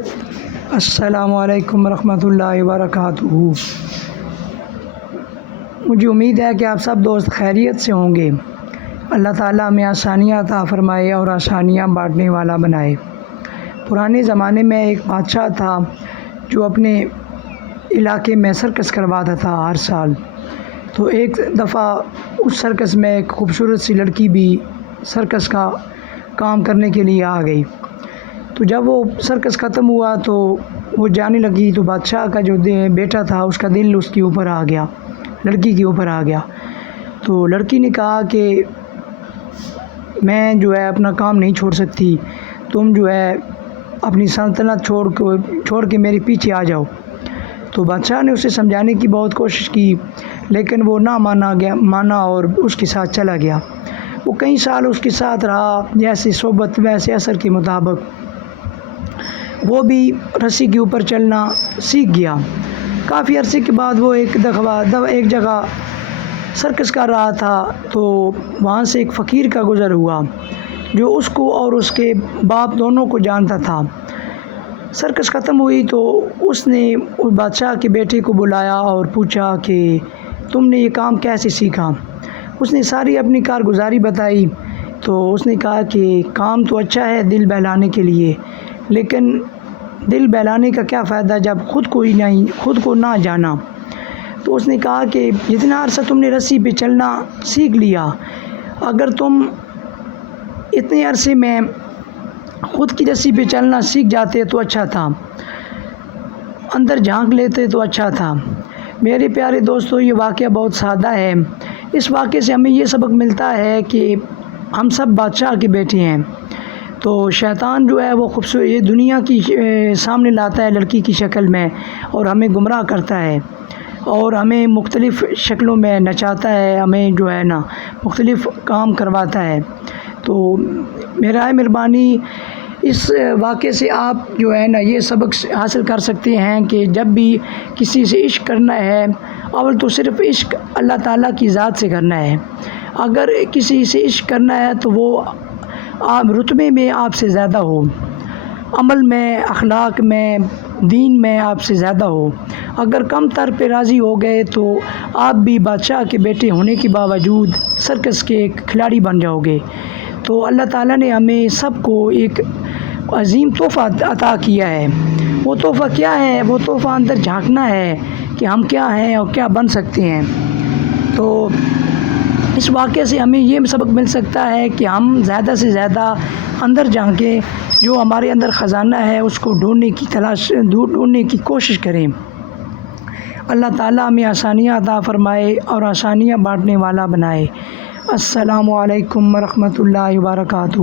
السلام علیکم ورحمۃ اللہ وبرکاتہ۔ مجھے امید ہے کہ آپ سب دوست خیریت سے ہوں گے۔ اللہ تعالیٰ ہمیں آسانیاں عطا فرمائے اور آسانیاں بانٹنے والا بنائے۔ پرانے زمانے میں ایک بادشاہ تھا جو اپنے علاقے میں سرکس کرواتا تھا ہر سال۔ تو ایک دفعہ اس سرکس میں ایک خوبصورت سی لڑکی بھی سرکس کا کام کرنے کے لیے آ گئی۔ تو جب وہ سرکس ختم ہوا تو وہ جانے لگی تو بادشاہ کا جو بیٹا تھا اس کا دل اس کے اوپر آ گیا، لڑکی کے اوپر آ گیا۔ تو لڑکی نے کہا کہ میں جو ہے اپنا کام نہیں چھوڑ سکتی، تم جو ہے اپنی سلطنت چھوڑ کے میرے پیچھے آ جاؤ۔ تو بادشاہ نے اسے سمجھانے کی بہت کوشش کی لیکن وہ نہ مانا اور اس کے ساتھ چلا گیا۔ وہ کئی سال اس کے ساتھ رہا، جیسے صحبت ویسے اثر کے مطابق وہ بھی رسی کے اوپر چلنا سیکھ گیا۔ کافی عرصے کے بعد وہ ایک جگہ سرکس کر رہا تھا تو وہاں سے ایک فقیر کا گزر ہوا جو اس کو اور اس کے باپ دونوں کو جانتا تھا۔ سرکس ختم ہوئی تو اس نے اس بادشاہ کے بیٹے کو بلایا اور پوچھا کہ تم نے یہ کام کیسے سیکھا؟ اس نے ساری اپنی کارگزاری بتائی۔ تو اس نے کہا کہ کام تو اچھا ہے دل بہلانے کے لیے، لیکن دل بہلانے کا کیا فائدہ جب خود کو نہ جانا۔ تو اس نے کہا کہ جتنا عرصہ تم نے رسی پہ چلنا سیکھ لیا، اگر تم اتنے عرصے میں خود کی رسی پہ چلنا سیکھ جاتے تو اچھا تھا، اندر جھانک لیتے تو اچھا تھا۔ میرے پیارے دوستو، یہ واقعہ بہت سادہ ہے۔ اس واقعے سے ہمیں یہ سبق ملتا ہے کہ ہم سب بادشاہ کے بیٹے ہیں۔ تو شیطان جو ہے وہ خوبصورت یہ دنیا کی سامنے لاتا ہے لڑکی کی شکل میں اور ہمیں گمراہ کرتا ہے اور ہمیں مختلف شکلوں میں نچاتا ہے، ہمیں جو ہے نا مختلف کام کرواتا ہے۔ تو میرا مہربانی اس واقعے سے آپ جو ہے نا یہ سبق حاصل کر سکتے ہیں کہ جب بھی کسی سے عشق کرنا ہے، اول تو صرف عشق اللہ تعالیٰ کی ذات سے کرنا ہے۔ اگر کسی سے عشق کرنا ہے تو وہ رتبے میں آپ سے زیادہ ہو، عمل میں، اخلاق میں، دین میں آپ سے زیادہ ہو۔ اگر کم تر پہ راضی ہو گئے تو آپ بھی بادشاہ کے بیٹے ہونے کے باوجود سرکس کے ایک کھلاڑی بن جاؤ گے۔ تو اللہ تعالیٰ نے ہمیں سب کو ایک عظیم تحفہ عطا کیا ہے۔ وہ تحفہ کیا ہے؟ وہ تحفہ اندر جھانکنا ہے کہ ہم کیا ہیں اور کیا بن سکتے ہیں۔ تو اس واقعے سے ہمیں یہ سبق مل سکتا ہے کہ ہم زیادہ سے زیادہ اندر جھانکیں، جو ہمارے اندر خزانہ ہے اس کو ڈھونڈنے کی کوشش کریں۔ اللہ تعالیٰ ہمیں آسانیاں عطا فرمائے اور آسانیاں بانٹنے والا بنائے۔ السلام علیکم ورحمۃ اللہ وبرکاتہ۔